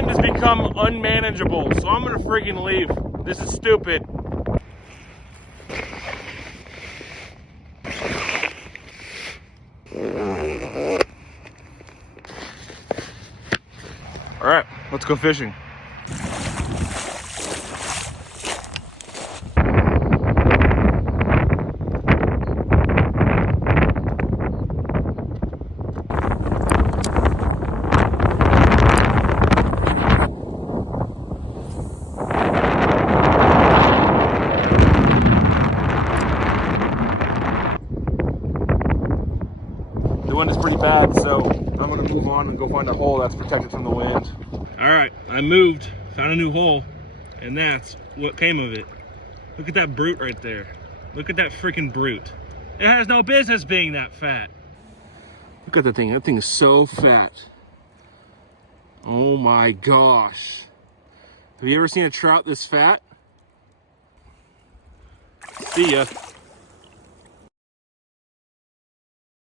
wind has become unmanageable, so I'm gonna freaking leave. This is stupid. All right, let's go fishing. The wind is pretty bad, so I'm gonna move on and go find a hole that's protected from the wind. All right, I moved, found a new hole, and that's what came of it. Look at that brute right there. Look at that freaking brute. It has no business being that fat. Look at the thing, that thing is so fat. Oh my gosh. Have you ever seen a trout this fat? See ya.